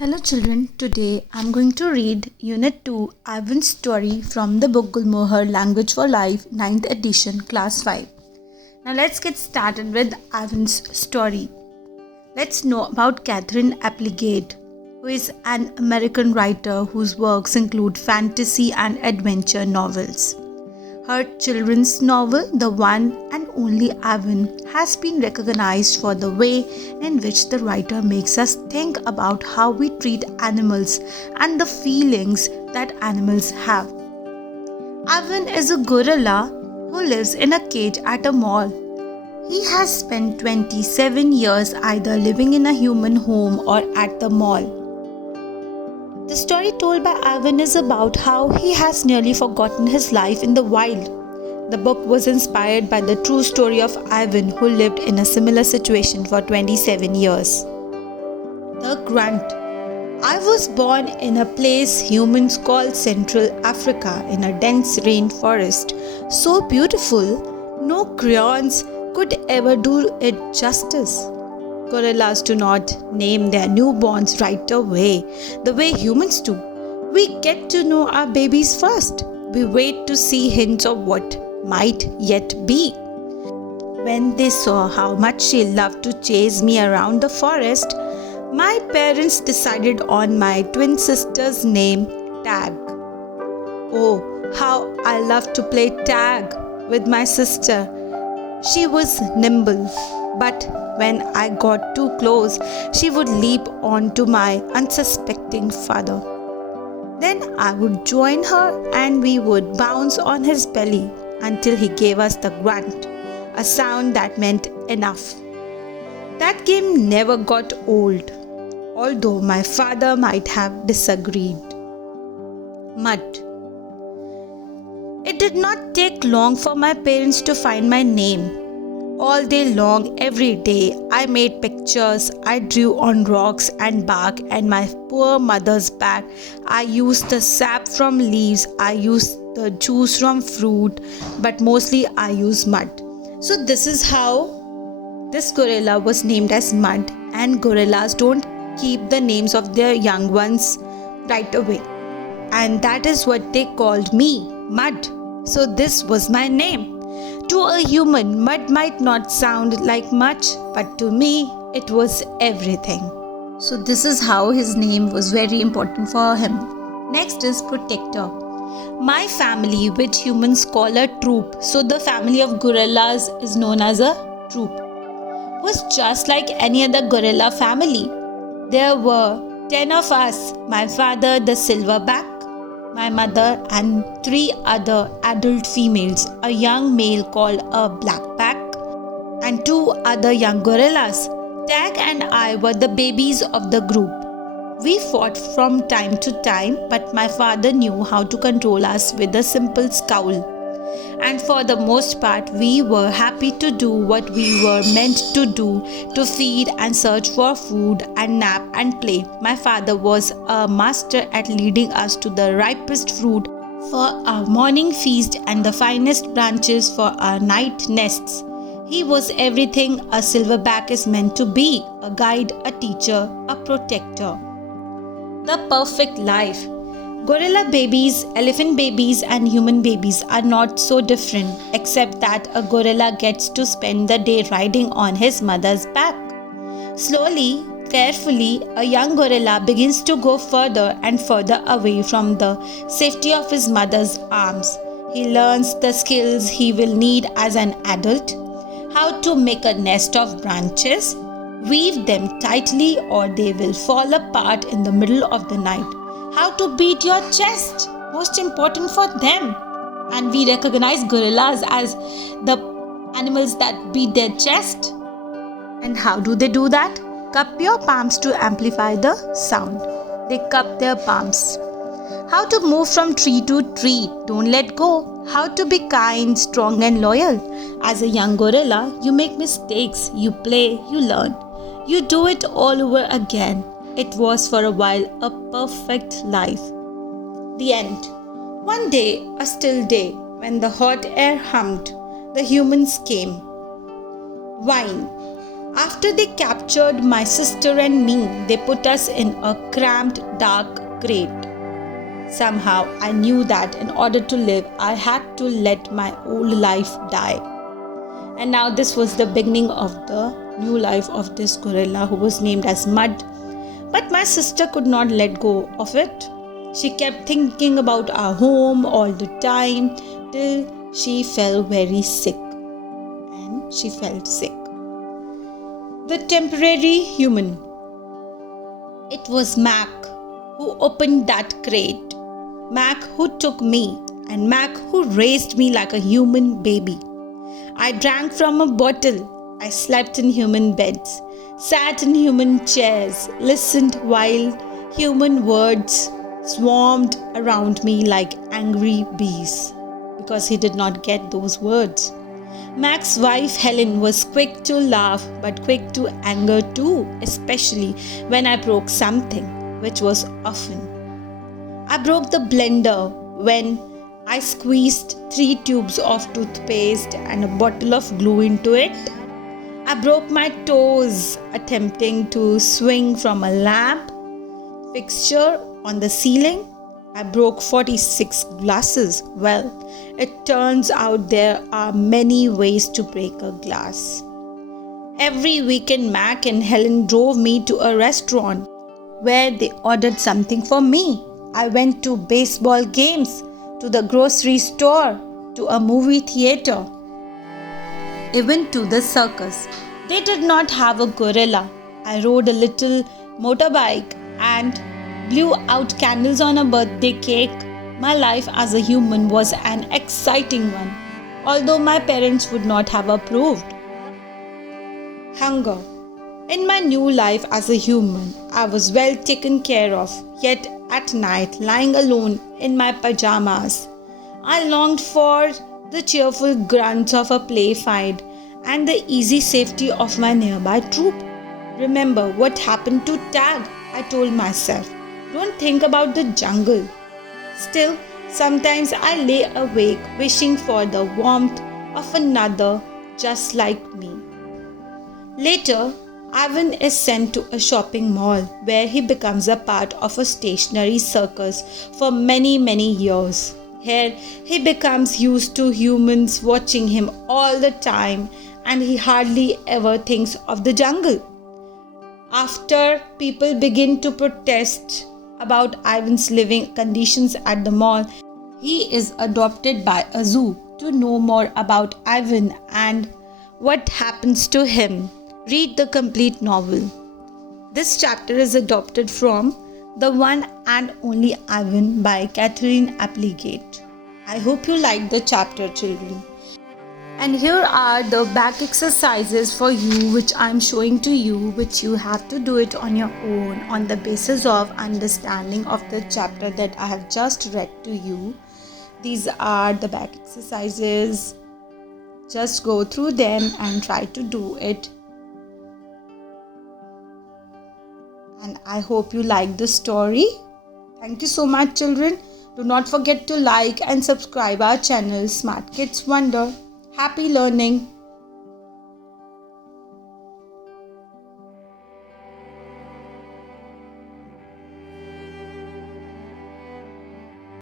Hello children, today I'm going to read Unit 2 Ivan's story from the book Gulmohar Language for Life 9th edition class 5. Now let's get started with Ivan's story. Let's know about Kathryn Applegate, who is an American writer whose works include fantasy and adventure novels. Her children's novel, The One and Only Ivan, has been recognized for the way in which the writer makes us think about how we treat animals and the feelings that animals have. Ivan is a gorilla who lives in a cage at a mall. He has spent 27 years either living in a human home or at the mall. The story told by Ivan is about how he has nearly forgotten his life in the wild. The book was inspired by the true story of Ivan, who lived in a similar situation for 27 years. The Grunt. I was born in a place humans call Central Africa, in a dense rainforest, so beautiful, no crayons could ever do it justice. Gorillas do not name their newborns right away, the way humans do. We get to know our babies first. We wait to see hints of what might yet be. When they saw how much she loved to chase me around the forest, my parents decided on my twin sister's name, Tag. Oh, how I loved to play tag with my sister. She was nimble, but when I got too close, she would leap onto my unsuspecting father. Then I would join her and we would bounce on his belly until he gave us the grunt, a sound that meant enough. That game never got old, although my father might have disagreed. Mud. It did not take long for my parents to find my name. All day long, every day, I made pictures. I drew on rocks and bark and my poor mother's back. I used the sap from leaves. I used the juice from fruit, but mostly I used mud. So this is how this gorilla was named as Mud, and gorillas don't keep the names of their young ones right away. And that is what they called me, Mud. So this was my name. To a human, mud might not sound like much, but to me, it was everything. So this is how his name was very important for him. Next is protector. My family, which humans call a troop, so the family of gorillas is known as a troop, was just like any other gorilla family. There were 10 of us, my father, the silverback, my mother and 3 other adult females, a young male called a blackback, and 2 other young gorillas. Tag and I were the babies of the group. We fought from time to time, but my father knew how to control us with a simple scowl. And for the most part, we were happy to do what we were meant to do, to feed and search for food and nap and play. My father was a master at leading us to the ripest fruit for our morning feast and the finest branches for our night nests. He was everything a silverback is meant to be: a guide, a teacher, a protector. The perfect life. Gorilla babies, elephant babies and human babies are not so different, except that a gorilla gets to spend the day riding on his mother's back. Slowly, carefully, a young gorilla begins to go further and further away from the safety of his mother's arms. He learns the skills he will need as an adult: how to make a nest of branches, weave them tightly or they will fall apart in the middle of the night, how to beat your chest, most important for them. And we recognize gorillas as the animals that beat their chest. And how do they do that? Cup your palms to amplify the sound. They cup their palms. How to move from tree to tree, don't let go. How to be kind, strong and loyal. As a young gorilla, you make mistakes, you play, you learn. You do it all over again. It was for a while a perfect life. The end. One day, a still day, when the hot air hummed, the humans came. Wine. After they captured my sister and me, they put us in a cramped, dark crate. Somehow I knew that in order to live, I had to let my old life die. And now this was the beginning of the new life of this gorilla who was named as Mud. But my sister could not let go of it. She kept thinking about our home all the time till she fell very sick. And she felt sick. The temporary human. It was Mac who opened that crate. Mac who took me, and Mac who raised me like a human baby. I drank from a bottle. I slept in human beds, sat in human chairs, listened while human words swarmed around me like angry bees, because he did not get those words. Mac's wife Helen was quick to laugh but quick to anger too, especially when I broke something, which was often. I broke the blender when I squeezed 3 tubes of toothpaste and a bottle of glue into it. I broke my toes attempting to swing from a lamp fixture on the ceiling. I broke 46 glasses. Well, it turns out there are many ways to break a glass. Every weekend, Mac and Helen drove me to a restaurant where they ordered something for me. I went to baseball games, to the grocery store, to a movie theater, even to the circus. They did not have a gorilla. I rode a little motorbike and blew out candles on a birthday cake. My life as a human was an exciting one, although my parents would not have approved. Hunger. In my new life as a human, I was well taken care of, yet at night, lying alone in my pajamas, I longed for the cheerful grunts of a play fight and the easy safety of my nearby troop. Remember what happened to Tag, I told myself. Don't think about the jungle. Still, sometimes I lay awake wishing for the warmth of another just like me. Later, Ivan is sent to a shopping mall where he becomes a part of a stationary circus for many years. Here, he becomes used to humans watching him all the time and he hardly ever thinks of the jungle. After people begin to protest about Ivan's living conditions at the mall, he is adopted by a zoo. To know more about Ivan and what happens to him, read the complete novel. This chapter is adopted from The One and Only Ivan by Kathryn Applegate. I hope you like the chapter, children. And here are the back exercises for you which I am showing to you, which you have to do it on your own on the basis of understanding of the chapter that I have just read to you. These are the back exercises. Just go through them and try to do it. And I hope you like the story. Thank you so much, children. Do not forget to like and subscribe our channel Smart Kids Wonder. Happy learning.